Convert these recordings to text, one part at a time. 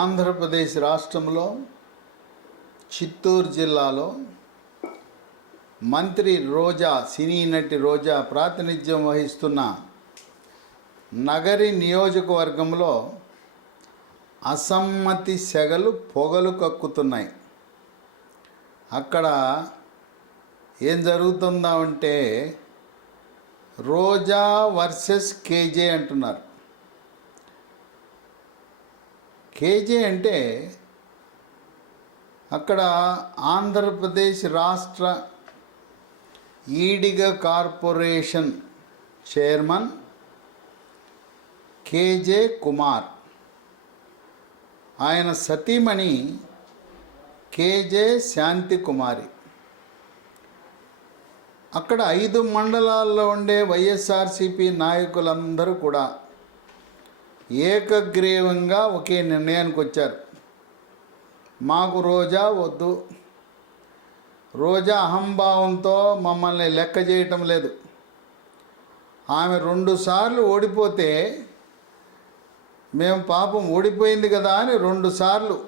ఆంధ్రప్రదేశ్ రాష్ట్రంలో చిత్తూరు జిల్లాలో మంత్రి రోజా, సినీ నటి రోజా ప్రాతినిధ్యం వహిస్తున్న నగరి నియోజకవర్గంలో అసమ్మతి సెగలు పొగలు కక్కుతున్నాయి. అక్కడ ఏం జరుగుతుందా అంటే రోజా వర్సెస్ కేజే అంటున్నారు. కేజే అంటే అక్కడ ఆంధ్రప్రదేశ్ రాష్ట్ర Ediga corporation chairman KJ Kumar, ఆయన సతీమణి కేజే శాంతి కుమారి. అక్కడ 5 మండలాల్లో ఉండే వైఎస్ఆర్సీపీ నాయకులందరూ కూడా ఏకగ్రీవంగా ఒకే నిర్ణయానికి వచ్చారు. మాకు రోజా వద్దు, రోజా అహంభావంతో మమ్మల్ని లెక్క చేయటం లేదు. ఆమె 2 సార్లు ఓడిపోతే మేము పాపం ఓడిపోయింది కదా అని 2 సార్లు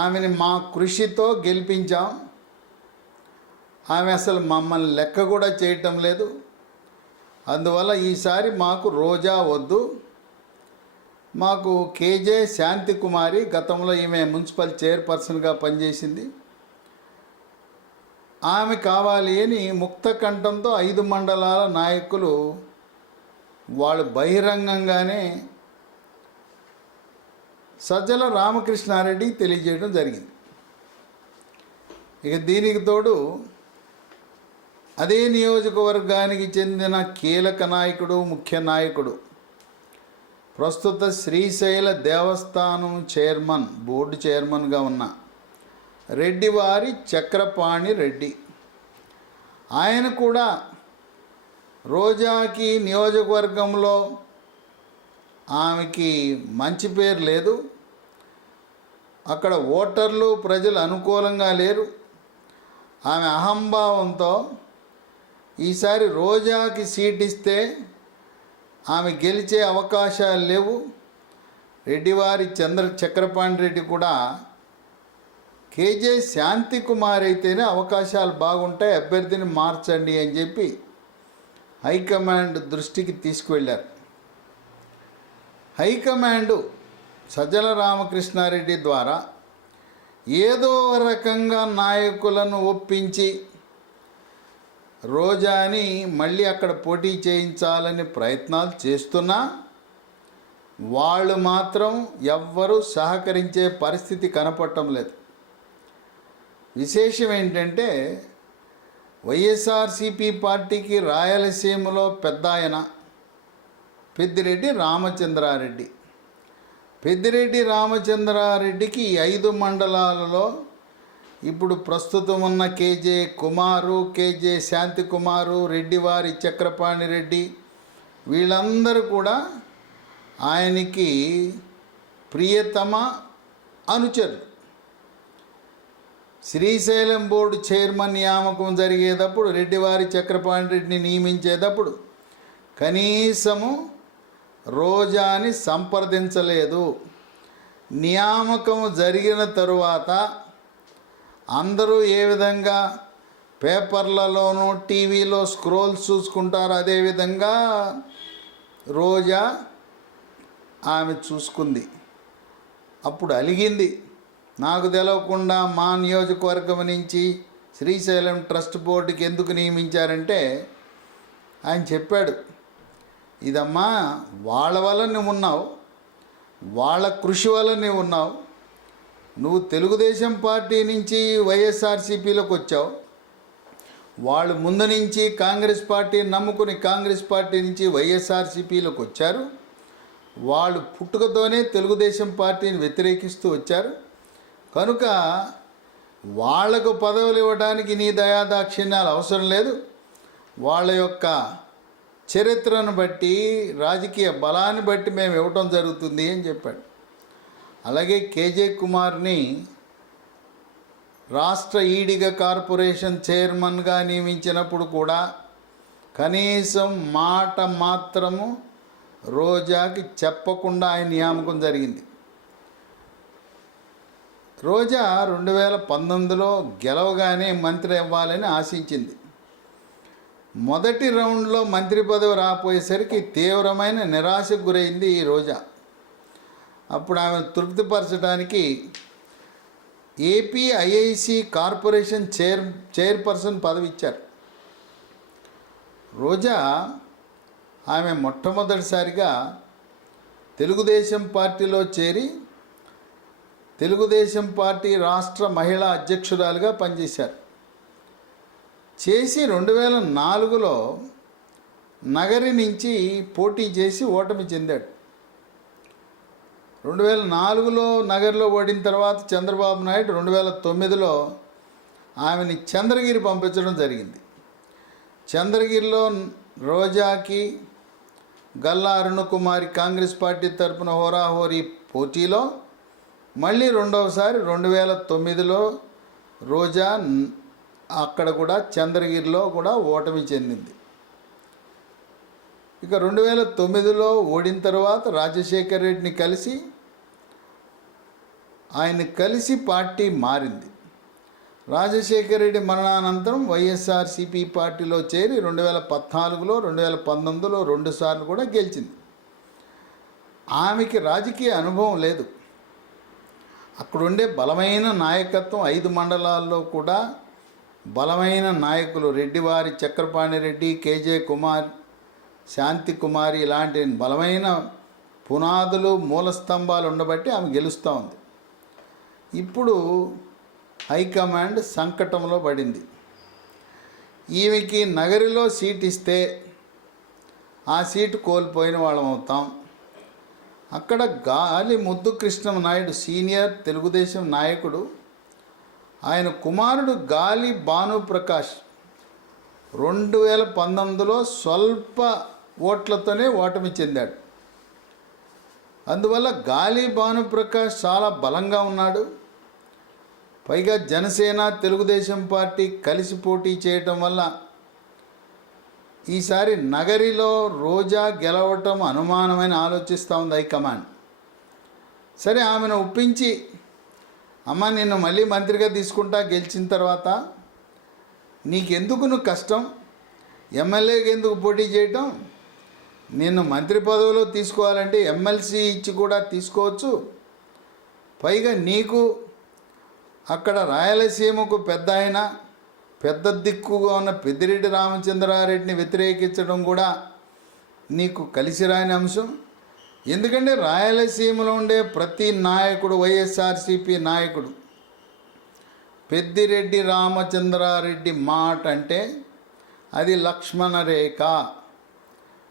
ఆమెని మా కృషితో గెలిపించాం. ఆమె అసలు మమ్మల్ని లెక్క కూడా చేయటం లేదు. అందువల్ల ఈసారి మాకు రోజా వద్దు, మాకు కేజే శాంతి కుమారి, గతంలో ఈమె మున్సిపల్ చైర్పర్సన్గా పనిచేసింది, ఆమె కావాలి అని ముక్త కంఠంతో 5 మండలాల నాయకులు వాళ్ళు బహిరంగంగానే సజ్జల రామకృష్ణారెడ్డి తెలియజేయడం జరిగింది. ఇక దీనికి తోడు అదే నియోజకవర్గానికి చెందిన కీలక నాయకుడు, ముఖ్య నాయకుడు, ప్రస్తుత శ్రీశైల దేవస్థానం చైర్మన్, బోర్డు చైర్మన్గా ఉన్న రెడ్డివారి చక్రపాణి రెడ్డి, ఆయన కూడా రోజాకి నియోజకవర్గంలో ఆమెకి మంచి పేరు లేదు, అక్కడ ఓటర్లు ప్రజలు అనుకూలంగా లేరు, ఆమె అహంభావంతో ఈసారి రోజాకి సీట్ ఇస్తే ఆమె గెలిచే అవకాశాలు లేవు, రెడ్డివారి చక్రపాణి రెడ్డి కూడా కేజే శాంతి కుమార్ అయితేనే అవకాశాలు బాగుంటాయి, అభ్యర్థిని మార్చండి అని చెప్పి హైకమాండ్ దృష్టికి తీసుకువెళ్ళారు. హైకమాండు సజ్జల రామకృష్ణారెడ్డి ద్వారా ఏదో రకంగా నాయకులను ఒప్పించి రోజాని మళ్ళీ అక్కడ పోటీ చేయించాలని ప్రయత్నాలు చేస్తున్నా వాళ్ళు మాత్రం ఎవ్వరూ సహకరించే పరిస్థితి కనపడటం లేదు. విశేషం ఏంటంటే వైఎస్ఆర్సీపీ పార్టీకి రాయలసీమలో పెద్ద ఆయన పెద్దిరెడ్డి రామచంద్రారెడ్డి. పెద్దిరెడ్డి రామచంద్రారెడ్డికి 5 మండలాలలో ఇప్పుడు ప్రస్తుతం ఉన్న కేజే కుమారు, కేజే శాంతి కుమారు, రెడ్డివారి చక్రపాణి రెడ్డి, వీళ్ళందరూ కూడా ఆయనకి ప్రియతమ అనుచరులు. శ్రీశైలం బోర్డు చైర్మన్ నియామకం జరిగేటప్పుడు రెడ్డివారి చక్రపాణి రెడ్డిని నియమించేటప్పుడు కనీసము రోజాని సంప్రదించలేదు. నియామకం జరిగిన తరువాత అందరూ ఏ విధంగా పేపర్లలోనూ టీవీలో స్క్రోల్స్ చూసుకుంటారు, అదేవిధంగా రోజా ఆమె చూసుకుంది. అప్పుడు అలిగింది, నాకు తెలవకుండా మా నియోజకవర్గం నుంచి శ్రీశైలం ట్రస్ట్ బోర్డుకి ఎందుకు నియమించారంటే ఆయన చెప్పాడు, ఇదమ్మా వాళ్ళ వల్ల నువ్వు ఉన్నావు, వాళ్ళ కృషి వల్ల నువ్వు ఉన్నావు, నువ్వు తెలుగుదేశం పార్టీ నుంచి వైఎస్ఆర్సీపీలోకి వచ్చావు, వాళ్ళు ముందు నుంచి కాంగ్రెస్ పార్టీ నమ్ముకుని కాంగ్రెస్ పార్టీ నుంచి వైఎస్ఆర్సీపీలోకి వచ్చారు, వాళ్ళు పుట్టుకతోనే తెలుగుదేశం పార్టీని వ్యతిరేకిస్తూ వచ్చారు, కనుక వాళ్లకు పదవులు ఇవ్వడానికి నీ దయాదాక్షిణ్యాలు అవసరం లేదు, వాళ్ళ యొక్క చరిత్రను బట్టి రాజకీయ బలాన్ని బట్టి మేము ఇవ్వటం జరుగుతుంది అని చెప్పాడు. అలాగే కేజే కుమార్ని రాష్ట్ర ఈడిగ కార్పొరేషన్ చైర్మన్గా నియమించినప్పుడు కూడా కనీసం మాట మాత్రము రోజాకి చెప్పకుండా ఆయన నియామకం జరిగింది. రోజా 2019లో గెలవగానే మంత్రి అవ్వాలని ఆశించింది. మొదటి రౌండ్లో మంత్రి పదవి రాపోయేసరికి తీవ్రమైన నిరాశకు గురైంది ఈ రోజా. అప్పుడు ఆమె తృప్తిపరచడానికి ఏపీఐఐసి కార్పొరేషన్ చైర్పర్సన్ పదవి ఇచ్చారు. రోజా ఆమె మొట్టమొదటిసారిగా తెలుగుదేశం పార్టీలో చేరి తెలుగుదేశం పార్టీ రాష్ట్ర మహిళా అధ్యక్షురాలుగా పనిచేశారు. చేసి 2004లో నగరి నుంచి పోటీ చేసి ఓటమి చెందాడు. 2004లో నగర్లో ఓడిన తర్వాత చంద్రబాబు నాయుడు 2009లో ఆమెని చంద్రగిరి పంపించడం జరిగింది. చంద్రగిరిలో రోజాకి గల్లా అరుణకుమారి కాంగ్రెస్ పార్టీ తరపున హోరాహోరీ పోటీలో మళ్ళీ రెండవసారి 2009లో రోజా అక్కడ కూడా చంద్రగిరిలో కూడా ఓటమి చెందింది. ఇక 2009లో ఓడిన తర్వాత రాజశేఖర రెడ్డిని కలిసి పార్టీ మారింది. రాజశేఖర రెడ్డి మరణానంతరం వైఎస్ఆర్సీపీ పార్టీలో చేరి 2014లో 2019లో రెండుసార్లు కూడా గెలిచింది. ఆమెకి రాజకీయ అనుభవం లేదు. అక్కడుండే బలమైన నాయకత్వం 5 మండలాల్లో కూడా బలమైన నాయకులు రెడ్డివారి చక్రపాణి రెడ్డి, కేజే కుమార్, శాంతి కుమారి ఇలాంటి బలమైన పునాదులు మూలస్తంభాలు ఉండబట్టి ఆమె గెలుస్తూ ఉంది. ఇప్పుడు హైకమాండ్ సంకటంలో పడింది. ఈమెకి నగరిలో సీట్ ఇస్తే ఆ సీటు కోల్పోయిన వాళ్ళం అవుతాం. అక్కడ గాలి ముద్దు కృష్ణ నాయుడు సీనియర్ తెలుగుదేశం నాయకుడు, ఆయన కుమారుడు గాలి భానుప్రకాష్ 2019లో స్వల్ప ఓట్లతోనే ఓటమి చెందాడు. అందువల్ల గాలి భానుప్రకాష్ చాలా బలంగా ఉన్నాడు. పైగా జనసేన తెలుగుదేశం పార్టీ కలిసి పోటీ చేయటం వల్ల ఈసారి నగరిలో రోజా గెలవటం అనుమానమైన ఆలోచిస్తూ ఉంది హైకమాండ్. సరే, ఆమెను ఒప్పించి అమ్మ నిన్ను మళ్ళీ మంత్రిగా తీసుకుంటా గెలిచిన తర్వాత, నీకెందుకు నువ్వు కష్టం, ఎమ్మెల్యేకి ఎందుకు పోటీ చేయటం, నిన్ను మంత్రి పదవిలో తీసుకోవాలంటే ఎమ్మెల్సీ ఇచ్చి కూడా తీసుకోవచ్చు. పైగా నీకు అక్కడ రాయలసీమకు పెద్ద దిక్కుగా ఉన్న పెద్దిరెడ్డి రామచంద్రారెడ్డిని వ్యతిరేకించడం కూడా నీకు కలిసి రాని అంశం. ఎందుకంటే రాయలసీమలో ఉండే ప్రతి నాయకుడు, వైఎస్ఆర్సీపీ నాయకుడు పెద్దిరెడ్డి రామచంద్రారెడ్డి మాట అంటే అది లక్ష్మణ రేఖ.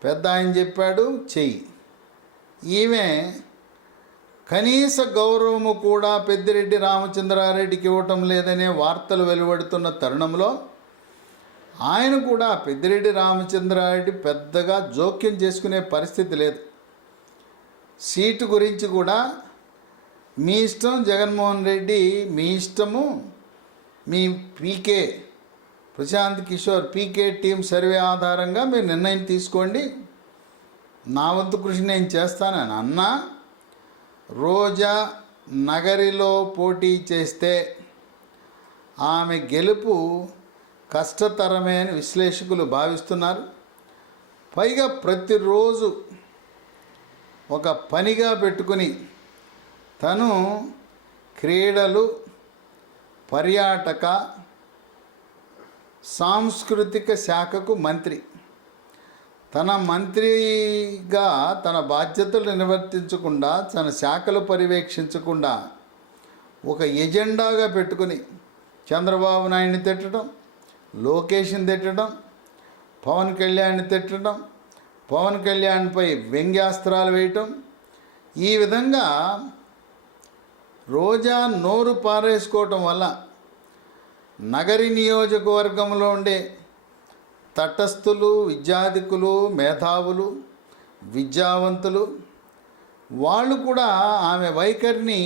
పెద్ద ఆయన చెప్పాడు చెయ్యి. ఈమె కనీస గౌరవము కూడా పెద్దిరెడ్డి రామచంద్రారెడ్డికి ఇవ్వటం లేదనే వార్తలు వెలువడుతున్న తరుణంలో ఆయన కూడా పెద్దిరెడ్డి రామచంద్రారెడ్డి పెద్దగా జోక్యం చేసుకునే పరిస్థితి లేదు. సీటు గురించి కూడా మీ ఇష్టం జగన్మోహన్ రెడ్డి, మీ ఇష్టము, మీ PK Prashant Kishor PK team survey ఆధారంగా మీరు నిర్ణయం తీసుకోండి, నా వంతు కృషి నేను చేస్తానని అన్నా. రోజా నగరిలో పోటీ చేస్తే ఆమె గెలుపు కష్టతరమే అని విశ్లేషకులు భావిస్తున్నారు. పైగా ప్రతిరోజు ఒక పనిగా పెట్టుకుని తను క్రీడలు, పర్యాటక, సాంస్కృతిక శాఖకు మంత్రి. తన మంత్రిగా తన బాధ్యతలు నిర్వర్తించకుండా, తన శాఖలు పర్యవేక్షించకుండా ఒక ఎజెండాగా పెట్టుకుని చంద్రబాబు నాయుడిని తిట్టడం, లోకేష్ని తిట్టడం, పవన్ కళ్యాణ్ని తిట్టడం, పవన్ కళ్యాణ్పై వ్యంగ్యాస్త్రాలు వేయటం, ఈ విధంగా రోజా నోరు పారేసుకోవటం వల్ల నగరి నియోజకవర్గంలో ఉండే తటస్థులు, విద్యాధికులు, మేధావులు, విద్యావంతులు వాళ్ళు కూడా ఆమె వైఖరిని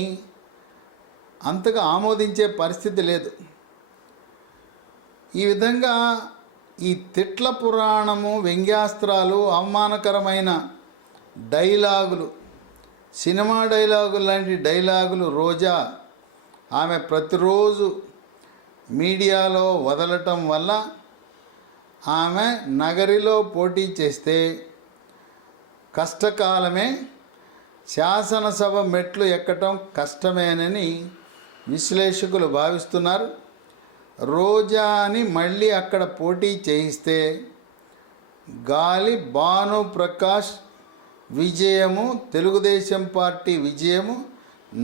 అంతగా ఆమోదించే పరిస్థితి లేదు. ఈ విధంగా ఈ తిట్ల పురాణము, వ్యంగ్యాస్త్రాలు, అవమానకరమైన డైలాగులు, సినిమా డైలాగులు లాంటి డైలాగులు రోజా ఆమె ప్రతిరోజు మీడియాలో వదలటం వల్ల ఆమె నగరిలో పోటీ చేస్తే కష్టకాలమే, శాసనసభ మెట్లు ఎక్కటం కష్టమేనని విశ్లేషకులు భావిస్తున్నారు. రోజాని మళ్ళీ అక్కడ పోటీ చేయిస్తే గాలి భానుప్రకాష్ విజయము, తెలుగుదేశం పార్టీ విజయము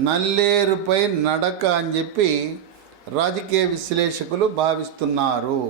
నల్లేరుపై నడక అని చెప్పి రాజకీయ విశ్లేషకులు భావిస్తున్నారు.